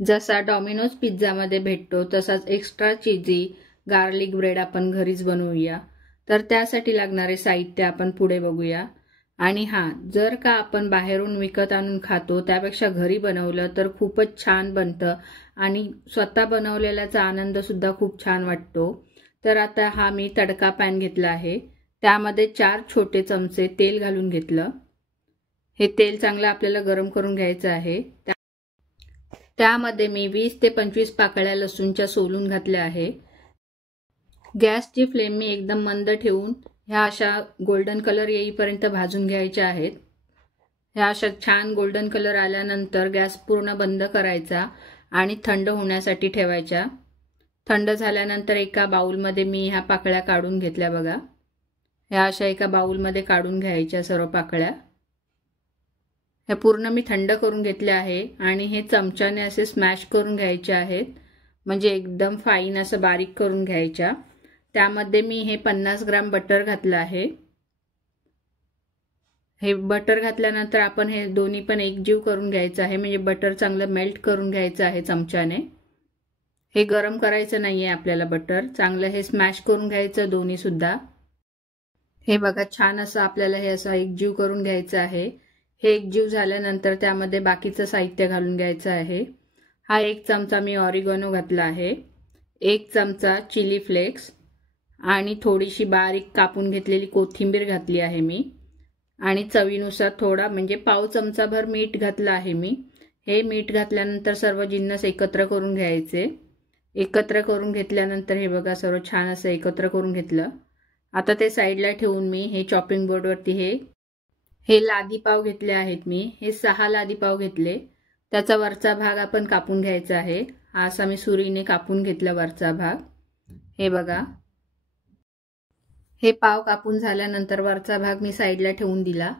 जसा डॉमिनोज पिझ्झामध्ये भेटतो तसाच एक्स्ट्रा चीजी गार्लिक ब्रेड आपण घरीच बनवूया। तर त्यासाठी लागणारे साहित्य आपण पुढे बघूया। आणि जर का आपण बाहेरून विकत आणून खातो त्यापेक्षा घरी बनवलं तर खूपच छान बनतं आणि स्वतः बनवलेल्याचा आनंद सुद्धा खूप छान वाटतो। तर आता मी तडका पॅन घेतला आहे, त्यामध्ये 4 छोटे चमचे तेल घालून घेतलं। हे तेल चांगलं आपल्याला गरम करून घ्यायचं आहे। त्यामध्ये मी 20 ते 25 पाकळ्या लसूणच्या सोलून घातल्या आहे। गॅसची फ्लेम मी एकदम मंद ठेवून ह्या अशा गोल्डन कलर येईपर्यंत भाजून घ्यायच्या आहेत। ह्या अशा छान गोल्डन कलर आल्यानंतर गॅस पूर्ण बंद करायचा आणि थंड होण्यासाठी ठेवायच्या। थंड झाल्यानंतर एका बाउलमध्ये मी ह्या पाकळ्या काढून घेतल्या बघा। ह्या अशा एका बाउलमध्ये काढून घ्यायच्या सर्व पाकळ्या। हे पूर्ण मी थंड करून घेतले आहे आणि हे चमच्याने असे स्मॅश करून घ्यायचे आहेत, म्हणजे एकदम फाईन असं बारीक करून घ्यायच्या। त्यामध्ये मी हे 50 ग्राम बटर घातलं आहे। हे बटर घातल्यानंतर आपण हे दोन्ही पण एकजीव करून घ्यायचं आहे, म्हणजे बटर चांगलं मेल्ट करून घ्यायचं आहे चमच्याने। हे गरम करायचं नाहीये आपल्याला, बटर चांगलं हे स्मॅश करून घ्यायचं दोन्ही सुद्धा। हे बघा छान असं आपल्याला हे असं एकजीव करून घ्यायचं आहे। हे एकजीव झाल्यानंतर त्यामध्ये बाकीचं साहित्य घालून घ्यायचं आहे। हा 1 चमचा मी ऑरिगॅनो घातला आहे, 1 चमचा चिली फ्लेक्स आणि थोडीशी बारीक कापून घेतलेली कोथिंबीर घातली आहे मी, आणि चवीनुसार थोडा म्हणजे पाव चमचाभर मीठ घातलं आहे मी। हे मीठ घातल्यानंतर सर्व जिन्नस एकत्र करून घ्यायचे। एकत्र करून घेतल्यानंतर हे बघा सर्व छान असं एकत्र करून घेतलं। आता ते साईडला ठेवून मी हे चॉपिंग बोर्डवरती हे लादी पाव घेतले आहेत मी। हे 6 लादी पाव घेतले। त्याचा वरचा भाग आपण कापून घ्यायचा आहे। हा असा मी सुरीने कापून घेतला वरचा भाग। हे बघा हे पाव कापून झाल्यानंतर वरचा भाग मी साईडला ठेवून दिला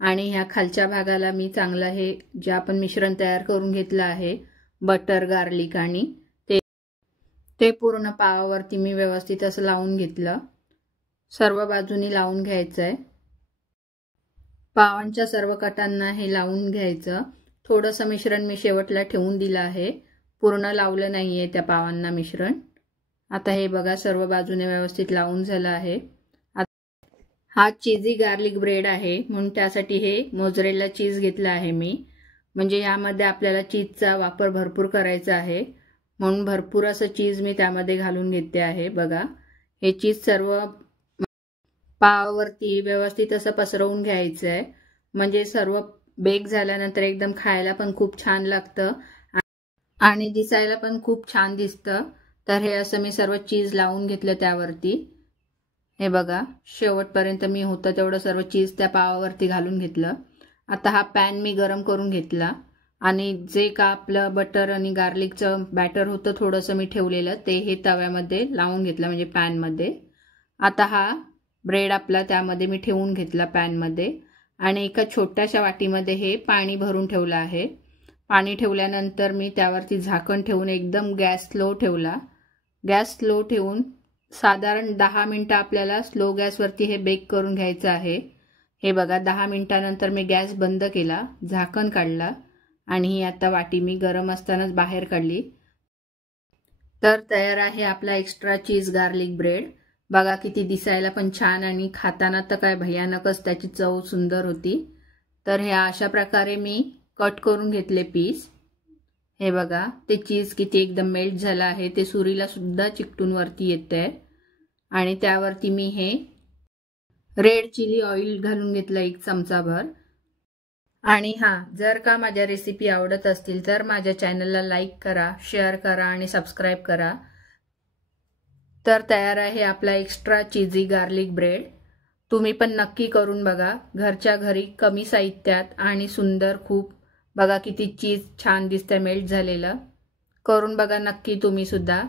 आणि ह्या खालच्या भागाला मी चांगलं हे जे आपण मिश्रण तयार करून घेतलं आहे बटर गार्लिक आणि ते पूर्ण पावावरती मी व्यवस्थित असं लावून घेतलं। सर्व बाजूनी लावून घ्यायचंय। पावांच्या सर्व कटांना हे लावून घ्यायचं। थोडंसं मिश्रण मी शेवटला ठेवून दिलं आहे, पूर्ण लावलं नाहीये त्या पावांना मिश्रण। आता हे बघा सर्व बाजूने व्यवस्थित लावून झालं आहे। हा चीजी गार्लिक ब्रेड आहे म्हणून त्यासाठी हे मोझरेला चीज घेतला आहे मी, म्हणजे यामध्ये आपल्याला चीजचा वापर भरपूर करायचा आहे म्हणून भरपूर असं चीज मी त्यामध्ये घालून घेते आहे। बघा हे चीज सर्व पावावरती व्यवस्थित असं पसरवून घ्यायचं आहे, म्हणजे सर्व बेक झाल्यानंतर एकदम खायला पण खूप छान लागतं आणि दिसायला पण खूप छान दिसतं। तर हे असं मी सर्व चीज लावून घेतलं त्यावरती। हे बघा शेवटपर्यंत मी होतं तेवढं सर्व चीज त्या पावावरती घालून घेतलं। आता हा पॅन मी गरम करून घेतला आणि जे का आपलं बटर आणि गार्लिकचं बॅटर होतं थोडंसं मी ठेवलेलं ते हे तव्यामध्ये लावून घेतलं, म्हणजे पॅनमध्ये। आता हा ब्रेड आपला त्यामध्ये मी ठेवून घेतला पॅनमध्ये आणि एका छोट्याशा वाटीमध्ये हे पाणी भरून ठेवलं आहे। पाणी ठेवल्यानंतर मी त्यावरती झाकण ठेवून एकदम गॅस स्लो ठेवला। गॅस स्लो ठेवून साधारण 10 मिनिटं आपल्याला स्लो गॅसवरती हे बेक करून घ्यायचं आहे। हे बघा 10 मिनिटानंतर मी गॅस बंद केला, झाकण काढला आणि ही आता वाटी मी गरम असतानाच बाहेर काढली। तर तयार आहे आपला एक्स्ट्रा चीज गार्लिक ब्रेड। बघा किती दिसायला पण छान आणि खाताना तर काय भयानकच त्याची चव सुंदर होती। तर ह्या अशा प्रकारे मी कट करून घेतले पीस। हे बघा ते चीज किती एकदम मेल्ट झालं आहे, ते सुरीला सुद्धा चिकटून वरती येतंय आणि त्यावरती मी हे रेड चिली ऑइल घालून घेतलं 1 चमचाभर। आणि जर का माझ्या रेसिपी आवडत असतील तर माझ्या चॅनलला लाईक करा, शेअर करा आणि सबस्क्राईब करा। तर तयार आहे आपला एक्स्ट्रा चीजी गार्लिक ब्रेड। तुम्ही पण नक्की करून बघा घरच्या घरी, कमी साहित्यात आणि सुंदर खूप। बघा किती चीज छान दिसतंय मेल्ट झालेलं। करून बघा नक्की तुम्ही सुद्धा।